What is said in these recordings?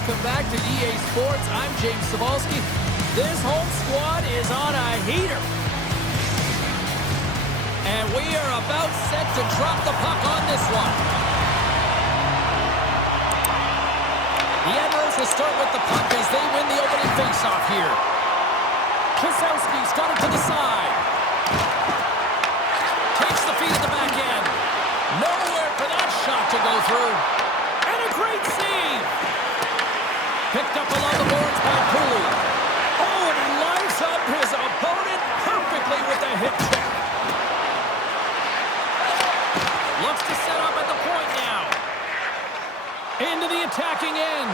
welcome back to EA Sports. I'm James Chyzowski. This home squad is on a heater. And we are about set to drop the puck on this one. The Admirals will start with the puck as they win the opening faceoff here. Chyzowski's got it to the side. Takes the feed at the back end. Nowhere for that shot to go through. And a great save. Picked up along the boards by Cooley. Oh, and he lines up his opponent perfectly with the hip check. Looks to set up at the point now. Into the attacking end.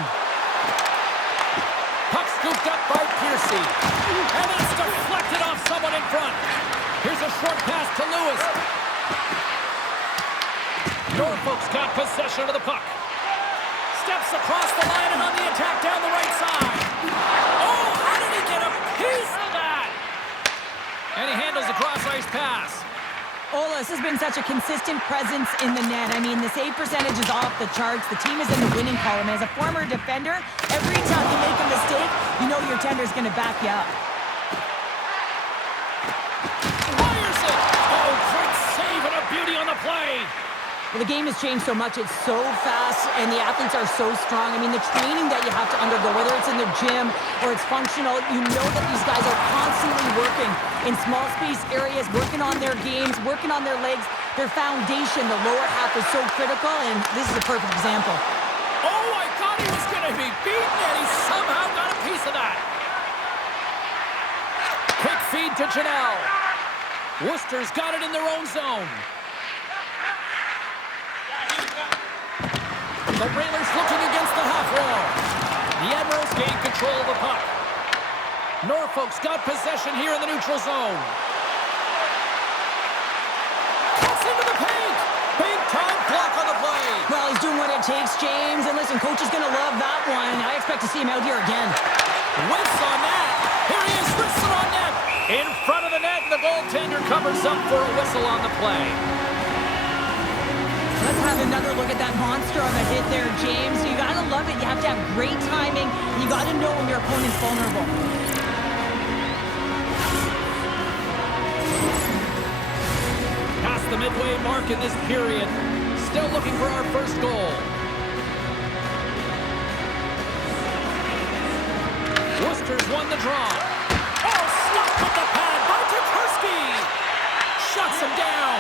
Puck scooped up by Piercy. And that's deflected off someone in front. Here's a short pass to Lewis. Norfolk's got possession of the puck. Steps across the line and on the attack down the right side. Oh, how did he get a piece of that? And he handles the cross-ice pass. Ollas has been such a consistent presence in the net. I mean, the save percentage is off the charts. The team is in the winning column. As a former defender, every time you make a mistake, you know your tender's going to back you up. Fires it! Oh, great save and a beauty on the play. Well, the game has changed so much. It's so fast, and the athletes are so strong. I mean, the training that you have to undergo, whether it's in the gym or it's functional, you know that these guys are constantly working in small space areas, working on their games, working on their legs. Their foundation, the lower half, is so critical, and this is a perfect example. Oh, I thought he was going to be beaten, and he somehow got a piece of that. Quick feed to Janelle. Worcester's got it in their own zone. The Railers looking against the half wall. The Admirals gain control of the puck. Norfolk's got possession here in the neutral zone. Cuts into the paint. Big time block on the play. Well, he's doing what it takes, James. And listen, coach is going to love that one. I expect to see him out here again. Whiffs on that. Here he is, whistle on net. In front of the net, the goaltender covers up for a whistle on the play. Let's have another look at that monster of a hit there, James. You got to love it. You have to have great timing. You got to know when your opponent's vulnerable. Past the midway mark in this period. Still looking for our first goal. Worcester's won the draw. Oh, stopped with the pad by Tokarski. Shuts him down.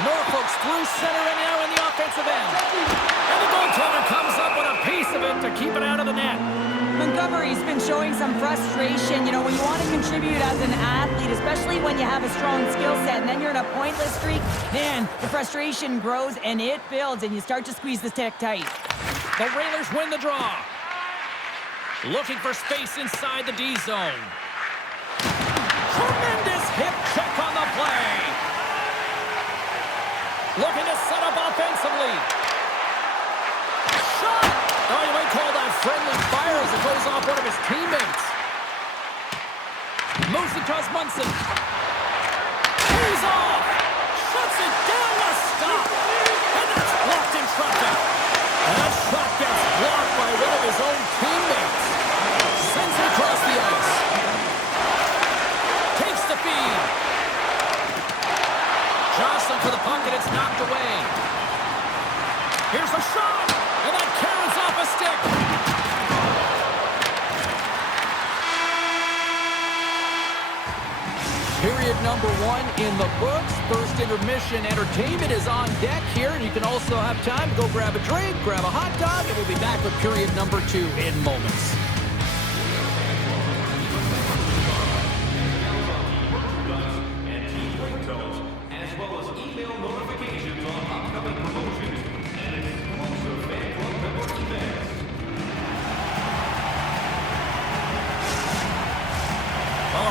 Norfolk's through center and now in the offensive end. And the goaltender comes up with a piece of it to keep it out of the net. Montgomery's been showing some frustration. You know, when you want to contribute as an athlete, especially when you have a strong skill set, and then you're in a pointless streak, man, the frustration grows and it builds, and you start to squeeze the stick tight. The Railers win the draw. Looking for space inside the D zone. Tremendous hip check on the play. Looking to set up offensively. Shot! Oh, you might call that friendly fire as it goes off one of his teammates. Moves it towards Munson. He's off! Shuts it down, a stop! And that's blocked in traffic. And that shot gets blocked by one of his own teammates. Sends it across the ice. Takes the feed. Jostling for the puck, and it's knocked away. Here's a shot, and that carries off a stick. Period number 1 in the books. First intermission entertainment is on deck here, and you can also have time to go grab a drink, grab a hot dog, and we'll be back with period number 2 in moments.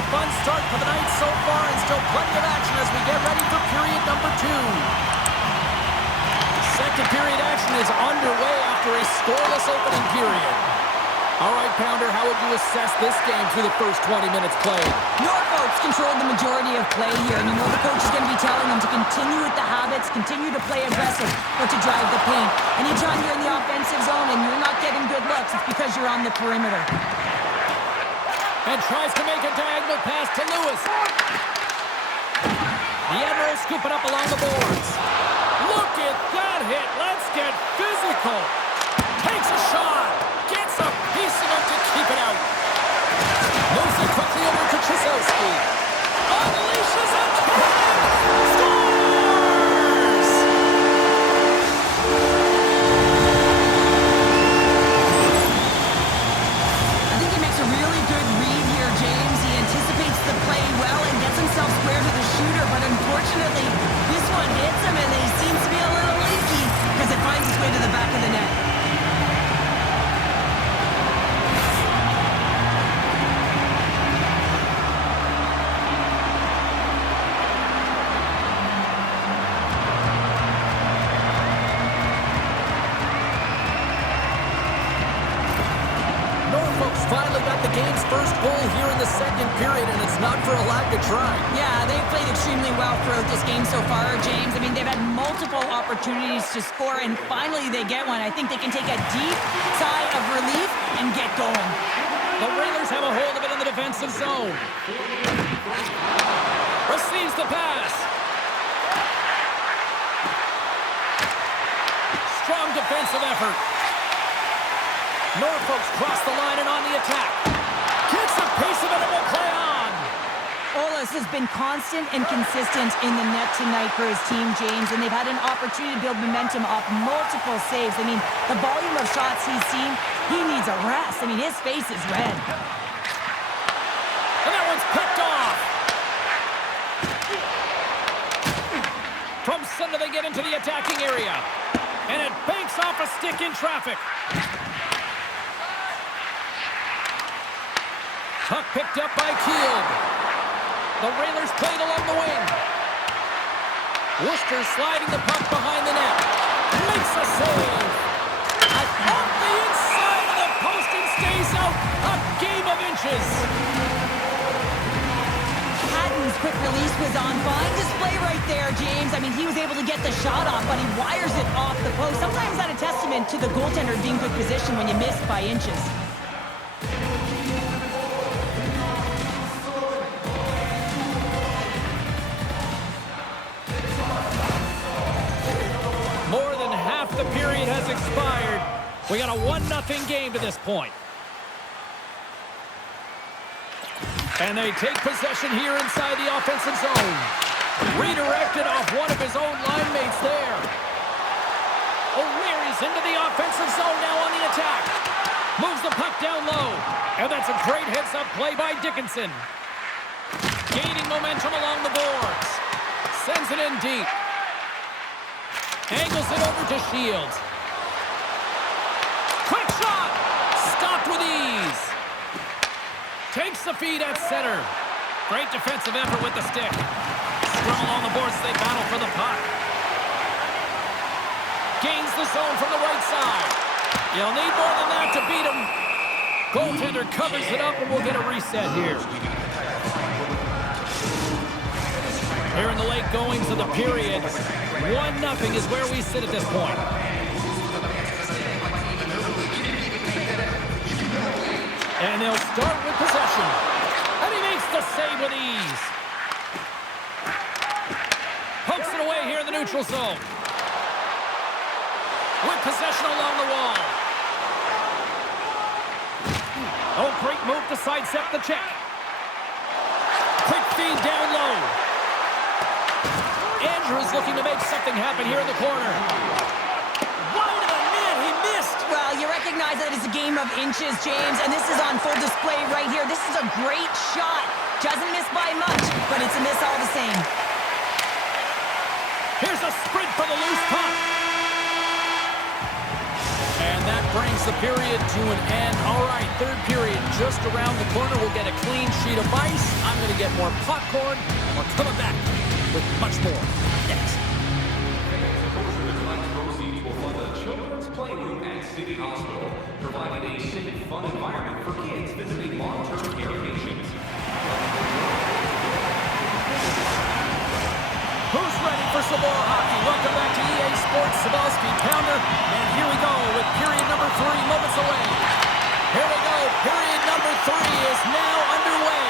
Fun start for the night so far, and still plenty of action as we get ready for period number 2. Second period action is underway after a scoreless opening period. All right, Pounder, how would you assess this game through the first 20 minutes played? Norfolk's controlled the majority of play here, and you know the coach is going to be telling them to continue with the habits, continue to play aggressive, but to drive the paint. Anytime you're in the offensive zone and you're not getting good looks, it's because you're on the perimeter. And tries to make a diagonal pass to Lewis. The Admirals scoop it up along the boards. Look at that hit. Let's get physical. Takes a shot. Gets a piece of it to keep it out. Moves it quickly over to Chyzowski. Unleashes a cannon. Scores! I think he makes a really good read here, James. He anticipates the play well and gets himself square to the shooter, but unfortunately, this one hits him and he seems to be a little leaky because it finds its way to the back of the net. Norfolk's finally got the game's first goal here in the second period, and it's not for a lack of trying. Yeah, they've played extremely well throughout this game so far, James. I mean, they've had multiple opportunities to score, and finally they get one. I think they can take a deep sigh of relief and get going. The Railers have a hold of it in the defensive zone. Receives the pass. Strong defensive effort. Norfolk's crossed the line and on the attack. Gets a piece of it and will play on. Ollas has been constant and consistent in the net tonight for his team, James, and they've had an opportunity to build momentum off multiple saves. I mean, the volume of shots he's seen, he needs a rest. I mean, his face is red. And that one's picked off. From center, they get into the attacking area. And it banks off a stick in traffic. Puck picked up by Kiel. The Railers played along the wing. Worcester sliding the puck behind the net. Makes a save. Off the inside of the post and stays out. A game of inches. Hatten's quick release was on. Fine display right there, James. I mean, he was able to get the shot off, but he wires it off the post. Sometimes that's a testament to the goaltender being good position when you miss by inches. More than half the period has expired. We got a 1-0 game to this point. And they take possession here inside the offensive zone. Redirected off one of his own line mates there. O'Leary's into the offensive zone now on the attack. Moves the puck down low. And that's a great heads-up play by Dickinson. Gaining momentum along the boards. Sends it in deep. Angles it over to Shields. Quick shot! Stopped with ease. Takes the feed at center. Great defensive effort with the stick. Scrum along the boards as they battle for the puck. Gains the zone from the right side. You'll need more than that to beat him. Goaltender covers it up and we'll get a reset here. Here in the late goings of the period, 1-0 is where we sit at this point. And they'll start with possession. And he makes the save with ease. Pokes it away here in the neutral zone. With possession along the wall. Oh, great move to sidestep the check. Quick feed down low. Andrews looking to make something happen here in the corner. Wide of the net, he missed. Well, you recognize that it's a game of inches, James, and this is on full display right here. This is a great shot. Doesn't miss by much, but it's a miss all the same. Here's a sprint for the loose puck. And that brings the period to an end. All right, third period just around the corner. We'll get a clean sheet of ice. I'm going to get more popcorn, and we're coming back with much more next. Proceeds will fund the Children's Playroom at City Hospital. providing a safe, fun environment for kids visiting long-term care patients. Who's ready for some more hockey? Welcome back to EA Sports. Chyzowski, Pounder, and here we go with period number 3 moments away. Here we go. Period number 3 is now underway.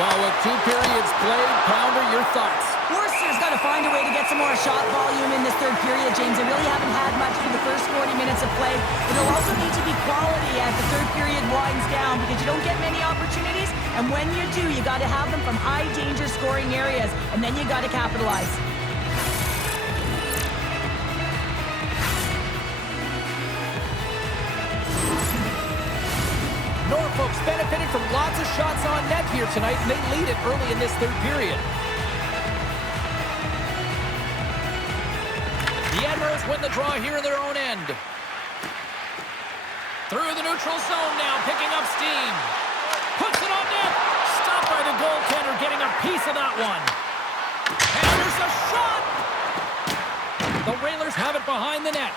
Well, with 2 periods played, Pounder, your thoughts? Worcester's got to find a way to get some more shot volume in this third period, James. They really haven't had much for the first 40 minutes of play. It'll also need to be quality as the third period winds down because you don't get many opportunities, and when you do, you got to have them from high-danger scoring areas, and then you got to capitalize. Norfolk's benefited from lots of shots on net here tonight, and they lead it early in this third period. The Admirals win the draw here in their own end. Through the neutral zone now, picking up steam. Puts it on net. Stopped by the goaltender, getting a piece of that one. And there's a shot! The Railers have it behind the net.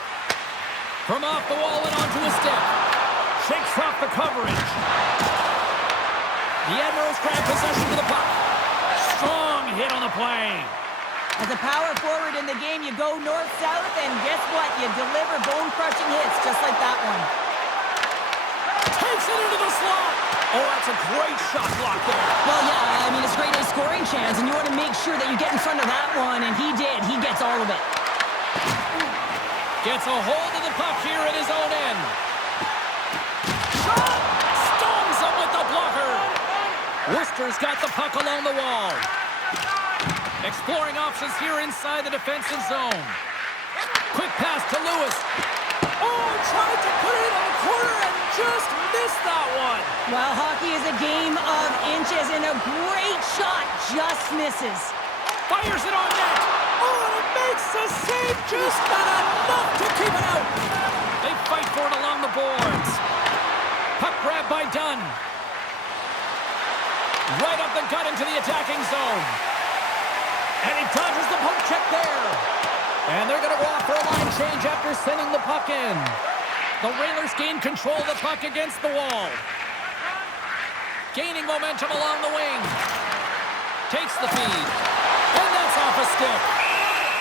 From off the wall and onto a stick. Shakes off the coverage. The Admirals grab possession of the puck. Strong hit on the play. As a power forward in the game, you go north-south, and guess what? You deliver bone-crushing hits just like that one. Takes it into the slot. Oh, that's a great shot block there. Well, yeah, I mean, it's a great scoring chance, and you want to make sure that you get in front of that one, and he did. He gets all of it. Gets a hold of the puck here at his own end. Shot! Stones him with the blocker. Worcester's got the puck along the wall. Exploring options here inside the defensive zone. Quick pass to Lewis. Oh, tried to put it in the corner and just missed that one. Well, hockey is a game of inches, and a great shot just misses. Fires it on net. Oh, and it makes the save, just not enough to keep it out. They fight for it along the boards. Puck grab by Dunn. Right up the gut into the attacking zone. And he dodges the poke check there. And they're going to go off for a line change after sending the puck in. The Railers gain control of the puck against the wall. Gaining momentum along the wing. Takes the feed. And that's off a stick.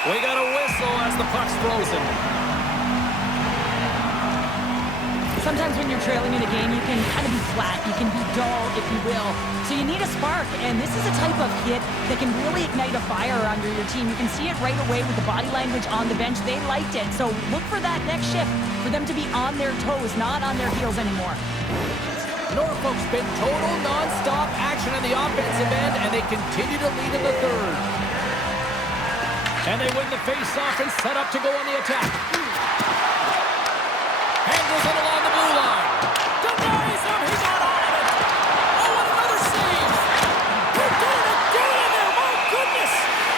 We got a whistle as the puck's frozen. Sometimes when you're trailing in a game, you can kind of be flat. You can be dull, if you will. So you need a spark, and this is a type of hit that can really ignite a fire under your team. You can see it right away with the body language on the bench. They liked it. So look for that next shift, for them to be on their toes, not on their heels anymore. Norfolk's been total non-stop action in the offensive end, and they continue to lead in the third. And they win the face-off and set up to go on the attack. Handles it along the blue line. Denies him. He got all of it. Oh, and another save. They're doing it again in there. My goodness.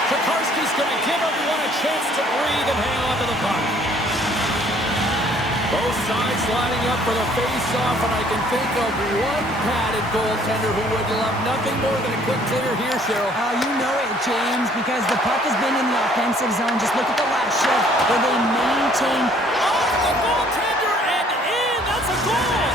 Tokarski's going to give everyone a chance to breathe and hang on to the puck. Both sides lining up for the face-off, and I can think of one padded goaltender who would love nothing more than a quick clear here, Cheryl. Oh, you know it, James, because the puck has been in the offensive zone. Just look at the last shift where they maintain. Off the goaltender and in. That's a goal.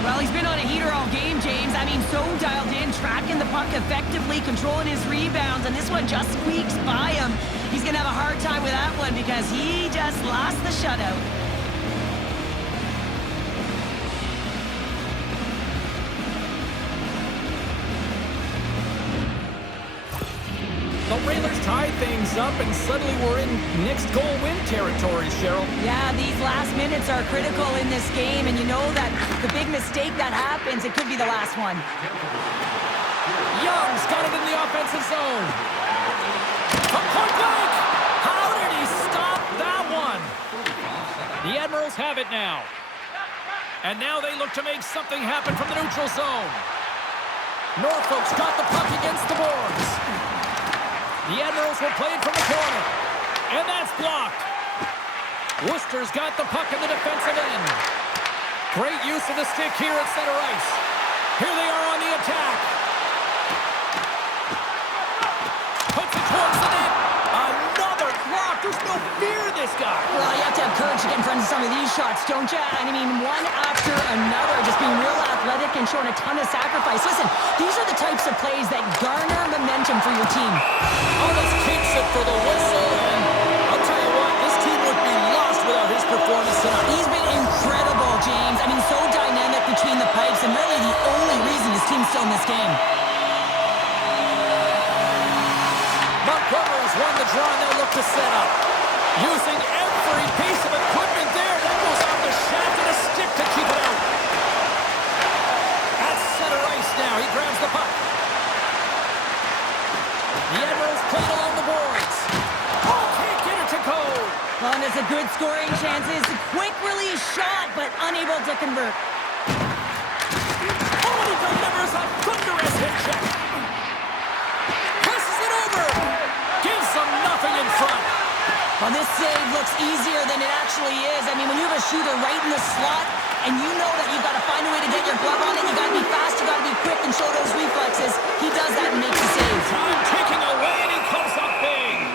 Well, he's been on a heater all game, James. I mean, so dialed in, tracking the puck effectively, controlling his rebounds, and this one just squeaks by him. He's going to have a hard time with that one because he just lost the shutout. The Railers tied things up, and suddenly we're in next goal win territory, Cheryl. Yeah, these last minutes are critical in this game, and you know that the big mistake that happens, it could be the last one. Young's got it in the offensive zone. From point blank! How did he stop that one? The Admirals have it now. And now they look to make something happen from the neutral zone. Norfolk's got the puck against the boards. The Admirals will play it from the corner. And that's blocked. Worcester's got the puck in the defensive end. Great use of the stick here at center ice. Here they are on the attack. Puts it towards the net. Another block this guy. Well, you have to have courage to get in front of some of these shots, don't you? And I mean, one after another, just being real athletic and showing a ton of sacrifice. Listen, these are the types of plays that garner momentum for your team. Ollas keeps it for the whistle, and I'll tell you what, this team would be lost without his performance tonight. He's been incredible, James. I mean, so dynamic between the pipes, and really the only reason his team's still in this game. Montgomery's won the draw, and they'll look to set up. Using every piece of equipment there. That goes off the shaft and a stick to keep it out. At center ice now. He grabs the puck. The Admirals played along the boards. Oh, can't get it to go. Well, and it's a good scoring chances. Quick release shot, but unable to convert. Oh, he delivers a thunderous hit check. Passes it over. Gives them nothing in front. Well, this save looks easier than it actually is. I mean, when you have a shooter right in the slot, and you know that you've got to find a way to get your glove on it, you got to be fast, you got to be quick and show those reflexes. He does that and makes the save. Time taking away, and he comes up big.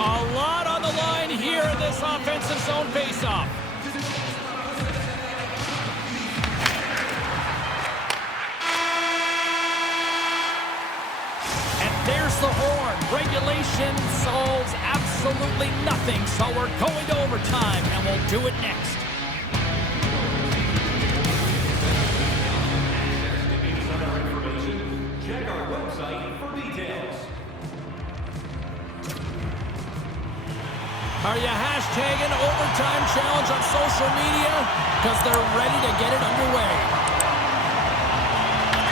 A lot on the line here in this offensive zone faceoff. There's the horn. Regulation solves absolutely nothing, so we're going to overtime, and we'll do it next. Check our website for details. Are you hashtagging overtime challenge on social media? Because they're ready to get it underway.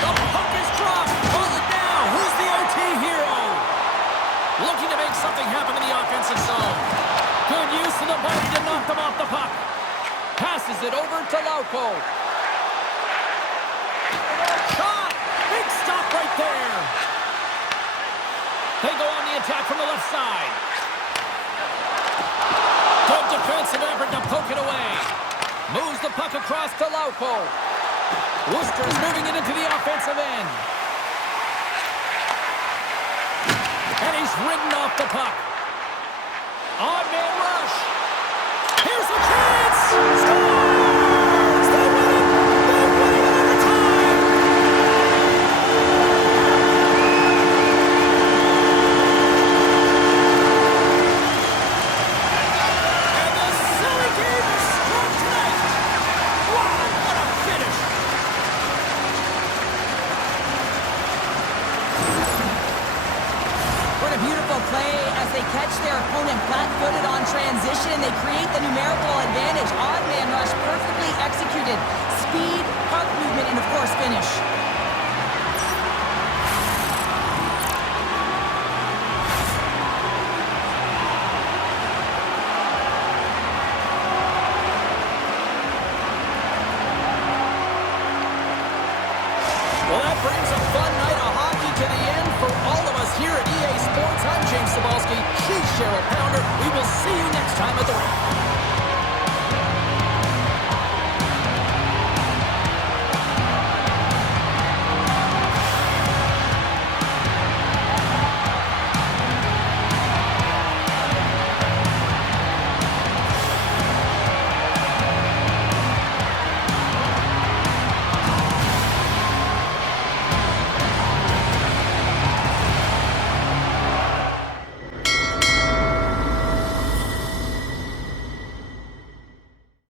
The puck is dropped. Pull it down. Who's the OT hero? Looking to make something happen in the offensive zone. Good use of the body to knock them off the puck. Passes it over to Lauko. Shot! Big stop right there. They go on the attack from the left side. Good defensive effort to poke it away. Moves the puck across to Lauko. Worcester is moving it into the offensive end. And he's ridden off the puck. Odd man rush. Here's a chance. Scores! They win it! They win it in overtime! And the silly game is strong tonight. Wow, what a finish! What a beautiful play as they catch their opponent flat-footed on transition. They create the numerical advantage. Odd man rush, perfectly executed. Speed, puck movement, and of course finish. Well, that brings a fun night of hockey to the end for all of us here at EA Sports. I'm James Chyzowski. She's Cheryl Pounder. We will see you next time at the rink.